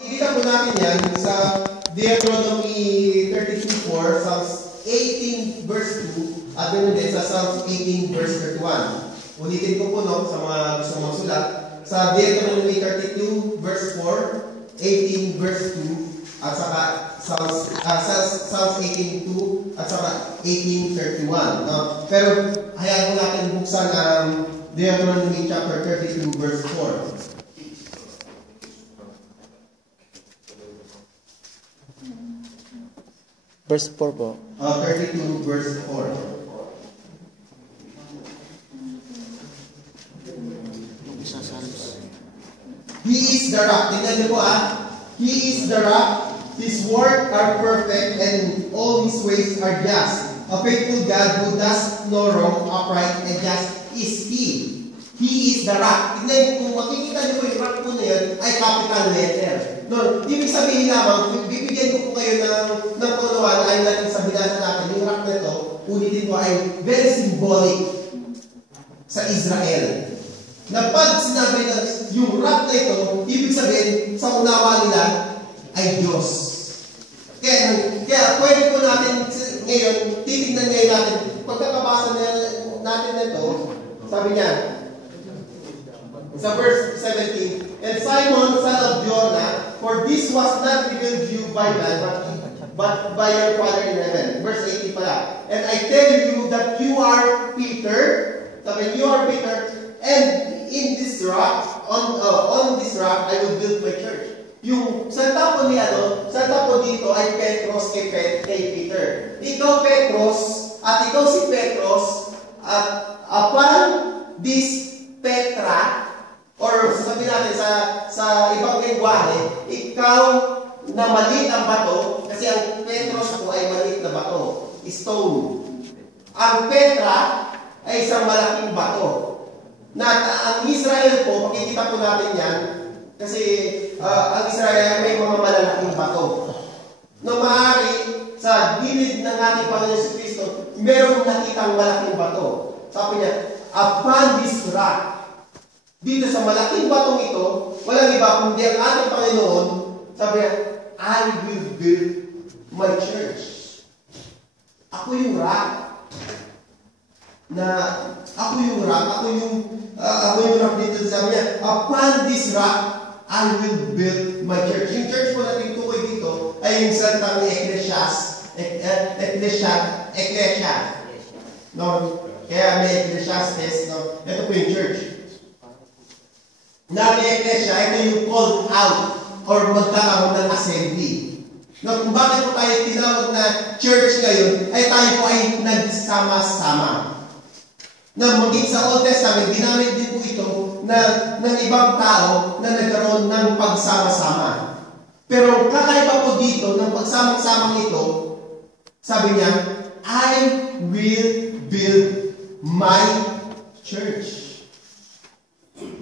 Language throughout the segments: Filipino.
Kita po natin yan sa Deuteronomy 32:4, Psalms 18 verse 2, at ganoon din sa Psalms 18 verse 31. Ulitin ko po sa mga gusto magsulat. Sa Deuteronomy 32 verse 4, 18 verse 2, at saka Psalms 18:2 at saka 18:31. Pero hayaan po natin buksan ang Deuteronomy chapter 32 verse 4. Verse 4 po. 32 verse 4. He is the rock. Tingnan niyo po He is the rock. His works are perfect and all His ways are just. A faithful God who does no wrong, upright and just is He. He is the rock. Tingnan niyo, kung makikita niyo po yung rock po na yun, ay capital letter. No, ibig sabihin lamang, bibigyan ko po kayo ng kaunawaan ay natin sa binasa natin, yung rock na ito, ulitin ko ay very symbolic sa Israel. Na pag sinabi na yung rock na ito, ibig sabihin, sa unawa nila, ay Diyos. Kaya pwede po natin ngayon, titignan ngayon natin, pagkakabasa natin na ito, sabi niya, sa verse 17, and Simon, son of Jonah, for this was not revealed to you by man, but by your Father in heaven. Verse 18 pala. And I tell you that you are Peter, sabi, you are Peter, and in this rock, on this rock, I will build my church. Yung santa po dito ay Petros kay Peter. Ikaw Petros, at ikaw si Petros, at upon this Petra, or sasabihin natin sa ibang lengguwahe, ikaw na maliit ang bato, kasi ang Petros po ay maliit na bato, stone. Ang Petra ay isang malaking bato. Na ang Israel po, makikita po natin yan, kasi ang Israel may mga malalaking bato. No, maaari sa gilid ng ating Panginoon si Kristo, mayroong nakitang malaking bato. Sabi niya, upon this rock, dito sa malaking batong ito, walang iba kundi ang ating Panginoon, sabi niya, I will build my church. Ako yung rock. Ako yung rock dito. Sabi niya, upon this rock, I will build my church. Yung church po natin tukoy dito ay yung salitang Ecclesia. No? Kaya may Ecclesiastes. No? Ito po yung church. Na may Ecclesia, ito yung called out or magkakaroon ng assembly. No, kung bakit po tayo tinawag na church ngayon, ay tayo po ay nagsama-sama. Na maging sa Old Testament, ginamit din po ito ng ibang tao na nagkaroon ng pagsama-sama. Pero kakaiba po dito ng pagsama-samang ito, sabi niya, I will build my church.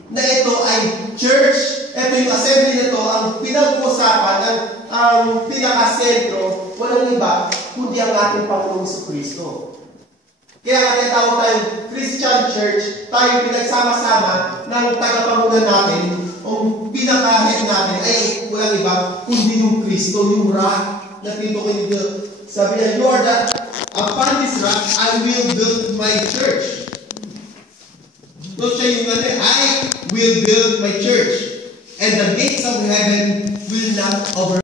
Na ito ay church, ito yung assembly na ito, ang pinag-uusapan, ang pinaka-sentro, walang iba, kundi ang ating Panginoong Kristo. Kaya nga tinatawag tayong Christian Church, tayo pinagsama-sama ng tagapangunan natin, ang pinaka-head natin ay walang iba, kundi yung Kristo, yung rock na tinutukoy nito. Sabi niya, you are that, upon this rock, I will build my church. So siya yung I will build my church, and the gates of heaven will not over